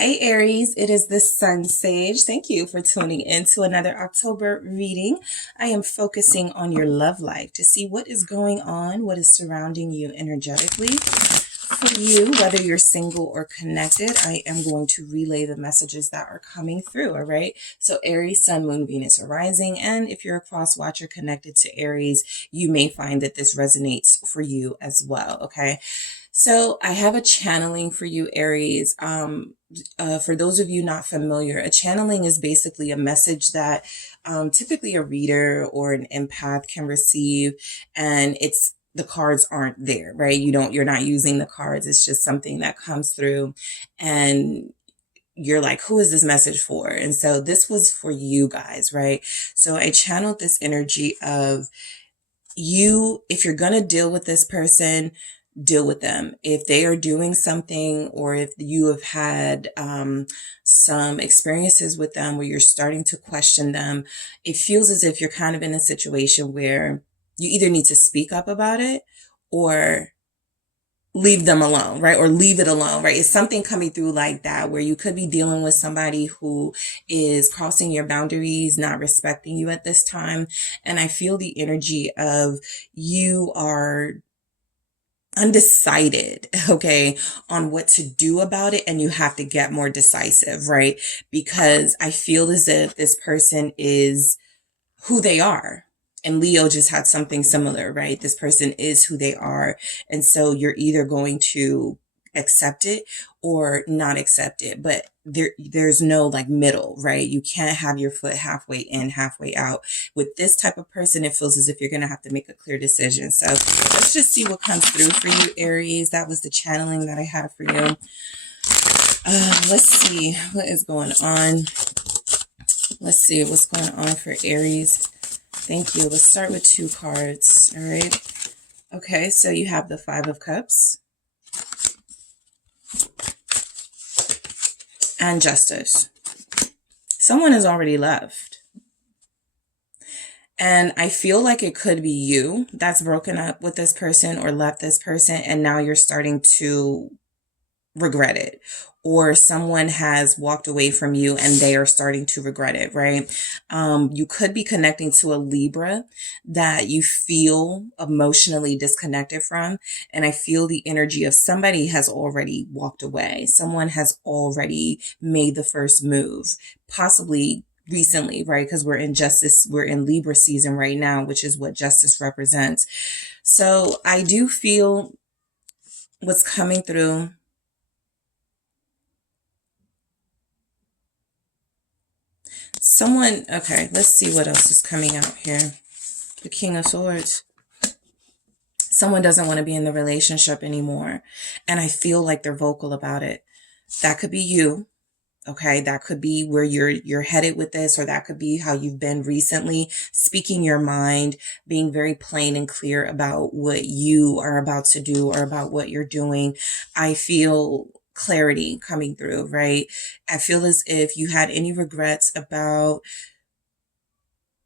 Hi, Aries. It is the Sun Sage. Thank you for tuning in to another October reading. I am focusing on your love life to see what is going on, what is surrounding you energetically. For you, whether you're single or connected, I am going to relay the messages that are coming through, all right? So Aries, Sun, Moon, Venus, or Rising. And if you're a cross watcher connected to Aries, you may find that this resonates for you as well, okay? So I have a channeling for you, Aries. For those of you not familiar, a channeling is basically a message that typically a reader or an empath can receive, and the cards aren't there, right? You're not using the cards. It's just something that comes through, and you're like, who is this message for? And so this was for you guys, right? So I channeled this energy of you. If you're going to deal with this person, deal with them. If they are doing something, or if you have had some experiences with them where you're starting to question them, it feels as if you're kind of in a situation where you either need to speak up about it or leave them alone, right? Or leave it alone, right? It's something coming through like that, where you could be dealing with somebody who is crossing your boundaries, not respecting you at this time. And I feel the energy of you are undecided, okay, on what to do about it, and you have to get more decisive, right? Because I feel as if this person is who they are. And Leo just had something similar, right? This person is who they are. And so you're either going to accept it or not accept it, but there's no like middle, right? You can't have your foot halfway in, halfway out. With this type of person, it feels as if you're going to have to make a clear decision. So let's just see what comes through for you, Aries. That was the channeling that I had for you. Let's see what is going on. Let's see what's going on for Aries. Thank you. Let's start with 2 cards. All right. Okay, so you have the 5 of Cups and Justice. Someone has already left. And I feel like it could be you that's broken up with this person or left this person, and now you're starting to regret it. Or someone has walked away from you and they are starting to regret it, right? You could be connecting to a Libra that you feel emotionally disconnected from. And I feel the energy of somebody has already walked away. Someone has already made the first move, possibly recently, right? Because we're in Libra season right now, which is what justice represents. So I do feel what's coming through. Okay, let's see what else is coming out here. The King of Swords. Someone doesn't want to be in the relationship anymore, and I feel like they're vocal about it. That could be you. Okay, that could be where you're headed with this, or that could be how you've been recently, speaking your mind, being very plain and clear about what you are about to do or about what you're doing. I feel clarity coming through, right? I feel as if you had any regrets about,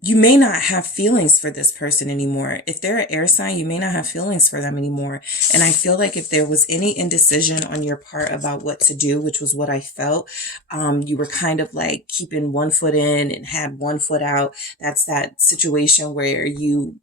you may not have feelings for this person anymore. If they're an air sign, you may not have feelings for them anymore. And I feel like if there was any indecision on your part about what to do, which was what I felt, you were kind of like keeping one foot in and had one foot out. That's that situation where you're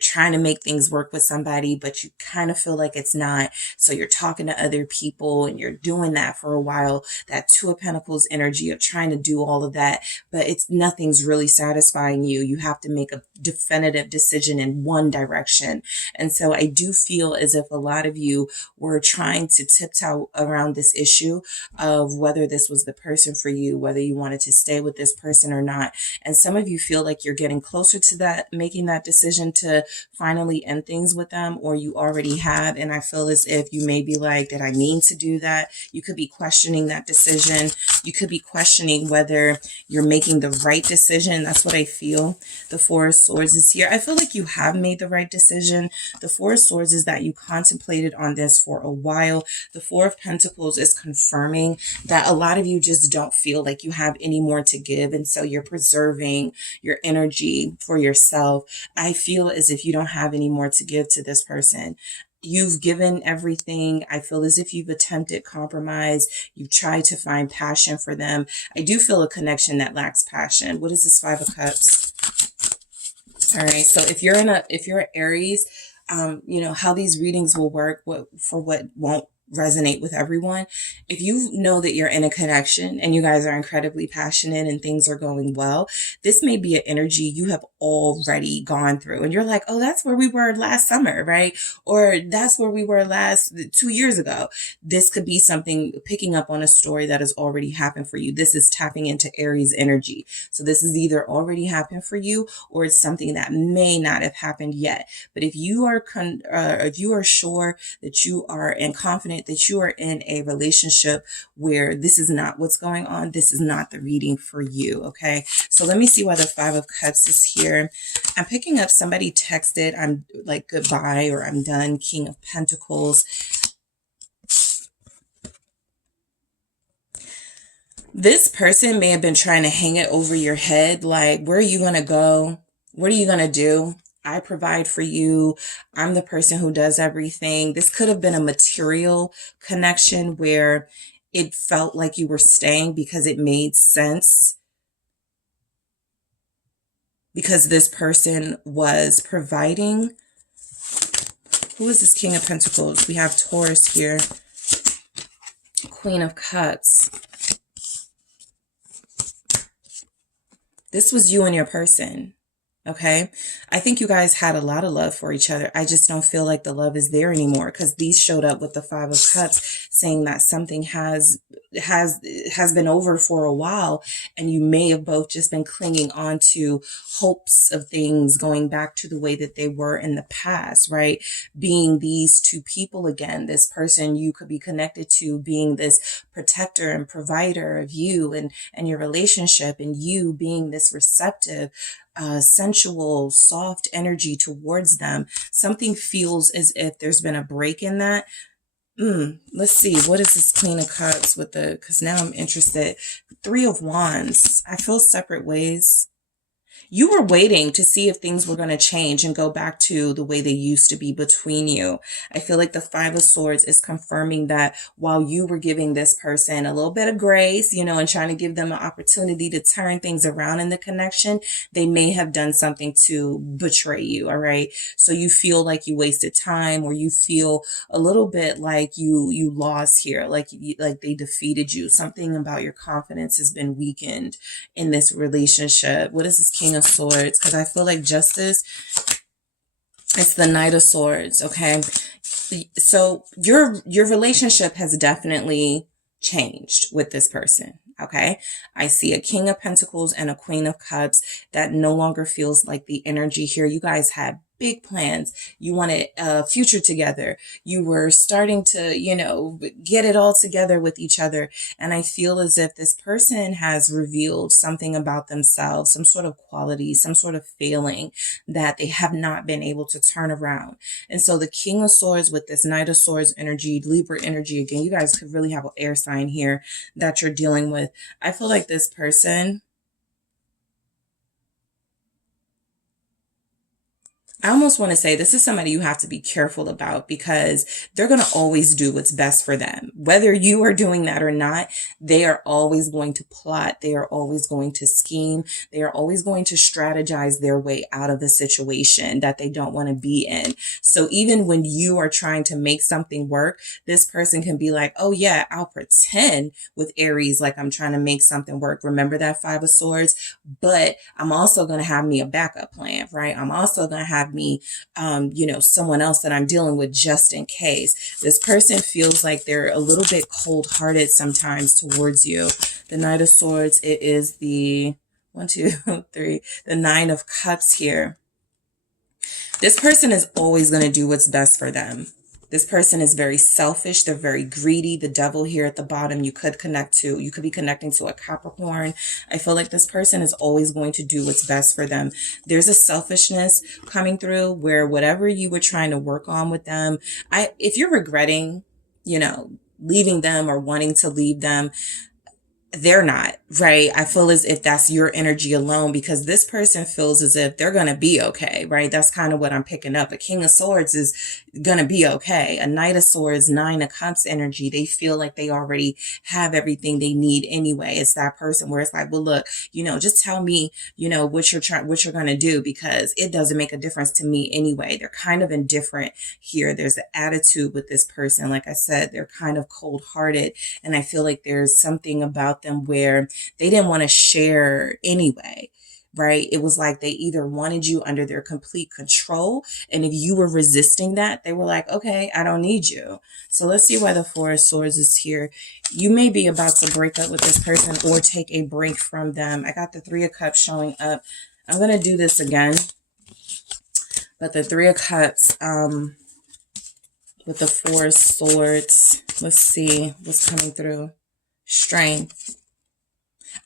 trying to make things work with somebody, but you kind of feel like it's not. So you're talking to other people and you're doing that for a while. That 2 of Pentacles energy of trying to do all of that, but nothing's really satisfying you. You have to make a definitive decision in one direction. And so I do feel as if a lot of you were trying to tiptoe around this issue of whether this was the person for you, whether you wanted to stay with this person or not. And some of you feel like you're getting closer to that, making that decision to finally end things with them, or you already have. And I feel as if you may be like, did I mean to do that? You could be questioning that decision. You could be questioning whether you're making the right decision. That's what I feel. The 4 of Swords is here. I feel like you have made the right decision. The 4 of Swords is that you contemplated on this for a while. The 4 of Pentacles is confirming that a lot of you just don't feel like you have any more to give. And so you're preserving your energy for yourself. I feel as if you don't have any more to give to this person. You've given everything. I feel as if you've attempted compromise. You've tried to find passion for them. I do feel a connection that lacks passion. What is this Five of Cups? All right. So if you're an Aries, you know how these readings will work, for what won't resonate with everyone. If you know that you're in a connection and you guys are incredibly passionate and things are going well, this may be an energy you have already gone through and you're like, oh, that's where we were last summer, right? Or that's where we were last 2 years ago. This could be something picking up on a story that has already happened for you. This is tapping into Aries energy. So this is either already happened for you or it's something that may not have happened yet. But if you are sure that you are and confident that you are in a relationship where this is not what's going on, this is not the reading for you. Okay. So let me see why the Five of Cups is here. I'm picking up somebody texted, I'm like goodbye or I'm done. King of Pentacles. This person may have been trying to hang it over your head. Like, where are you going to go? What are you going to do? I provide for you. I'm the person who does everything. This could have been a material connection where it felt like you were staying because it made sense. Because this person was providing. Who is this King of Pentacles? We have Taurus here. Queen of Cups. This was you and your person. Okay. I think you guys had a lot of love for each other. I just don't feel like the love is there anymore because these showed up with the Five of Cups saying that something has been over for a while and you may have both just been clinging on to hopes of things going back to the way that they were in the past, right? Being these two people again, this person you could be connected to being this protector and provider of you and your relationship, and you being this receptive, sensual, soft energy towards them. Something feels as if there's been a break in that. Let's see. What is this Queen of Cups with because now I'm interested. Three of Wands. I feel separate ways. You were waiting to see if things were going to change and go back to the way they used to be between you. I feel like the Five of Swords is confirming that while you were giving this person a little bit of grace, you know, and trying to give them an opportunity to turn things around in the connection, they may have done something to betray you. All right. So you feel like you wasted time, or you feel a little bit like you lost here, like they defeated you. Something about your confidence has been weakened in this relationship. What is this King of Swords? Because I feel like justice, it's the Knight of Swords. Okay. So your relationship has definitely changed with this person. Okay. I see a King of Pentacles and a Queen of Cups that no longer feels like the energy here. You guys had big plans. You wanted a future together. You were starting to, you know, get it all together with each other. And I feel as if this person has revealed something about themselves, some sort of quality, some sort of failing that they have not been able to turn around. And so the King of Swords with this Knight of Swords energy, Libra energy, again, you guys could really have an air sign here that you're dealing with. I feel like this person, I almost want to say this is somebody you have to be careful about, because they're going to always do what's best for them. Whether you are doing that or not, they are always going to plot. They are always going to scheme. They are always going to strategize their way out of the situation that they don't want to be in. So even when you are trying to make something work, this person can be like, oh yeah, I'll pretend with Aries like I'm trying to make something work. Remember that Five of Swords? But I'm also going to have me a backup plan, right? I'm also going to have me, you know, someone else that I'm dealing with just in case. This person feels like they're a little bit cold-hearted sometimes towards you. The Knight of Swords, it is the the Nine of Cups here. This person is always going to do what's best for them. This person is very selfish. They're very greedy. The Devil here at the bottom, you could be connecting to a Capricorn. I feel like this person is always going to do what's best for them. There's a selfishness coming through where whatever you were trying to work on with them, if you're regretting, you know, leaving them or wanting to leave them, they're not, right? I feel as if that's your energy alone, because this person feels as if they're going to be okay, right? That's kind of what I'm picking up. A King of Swords is going to be okay. A Knight of Swords, Nine of Cups energy. They feel like they already have everything they need anyway. It's that person where it's like, well, look, just tell me, what you're going to do, because it doesn't make a difference to me anyway. They're kind of indifferent here. There's an attitude with this person. Like I said, they're kind of cold hearted. And I feel like there's something about them where they didn't want to share anyway, right? It was like they either wanted you under their complete control, and if you were resisting that, they were like, okay, I don't need you. So let's see why the Four of Swords is here. You may be about to break up with this person or take a break from them. I got the Three of Cups showing up. I'm going to do this again, but the Three of Cups, with the Four of Swords, let's see what's coming through. Strength.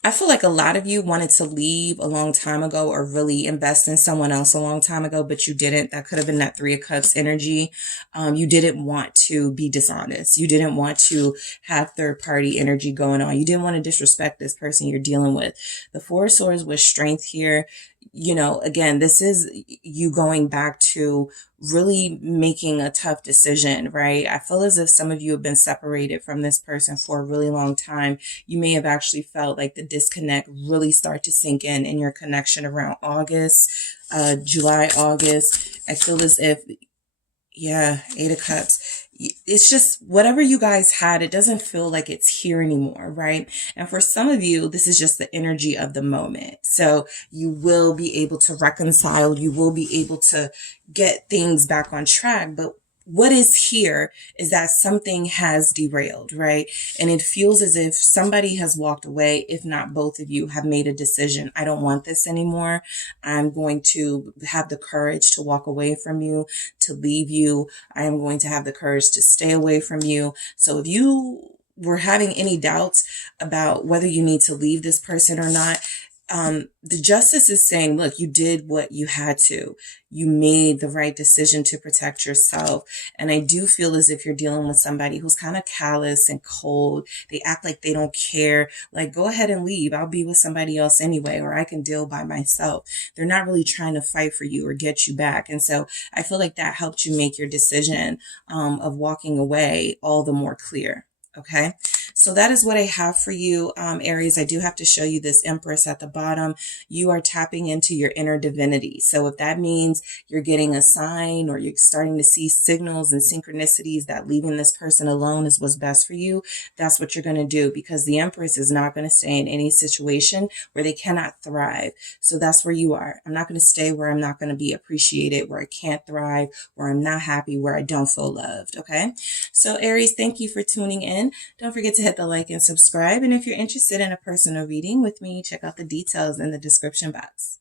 I feel like a lot of you wanted to leave a long time ago or really invest in someone else a long time ago, but you didn't. That could have been that Three of Cups energy. You didn't want to be dishonest. You didn't want to have third party energy going on. You didn't want to disrespect this person you're dealing with. The Four of Swords with strength here. Again, this is you going back to really making a tough decision, right? I feel as if some of you have been separated from this person for a really long time. You may have actually felt like the disconnect really start to sink in your connection around August, July, August. I feel as if, Eight of Cups. It's just whatever you guys had, it doesn't feel like it's here anymore, right? And for some of you, this is just the energy of the moment. So you will be able to reconcile. You will be able to get things back on track. But what is here is that something has derailed, right? And it feels as if somebody has walked away, if not both of you have made a decision. I don't want this anymore. I'm going to have the courage to walk away from you, to leave you. I am going to have the courage to stay away from you. So if you were having any doubts about whether you need to leave this person or not, the justice is saying, look, you did what you had to. You made the right decision to protect yourself. And I do feel as if you're dealing with somebody who's kind of callous and cold. They act like they don't care. Like, go ahead and leave. I'll be with somebody else anyway, or I can deal by myself. They're not really trying to fight for you or get you back. And so I feel like that helped you make your decision of walking away all the more clear. Okay, so that is what I have for you, Aries. I do have to show you this Empress at the bottom. You are tapping into your inner divinity. So if that means you're getting a sign or you're starting to see signals and synchronicities that leaving this person alone is what's best for you, that's what you're going to do, because the Empress is not going to stay in any situation where they cannot thrive. So that's where you are. I'm not going to stay where I'm not going to be appreciated, where I can't thrive, where I'm not happy, where I don't feel loved. Okay, so Aries, thank you for tuning in. Don't forget to hit the like and subscribe. And if you're interested in a personal reading with me, check out the details in the description box.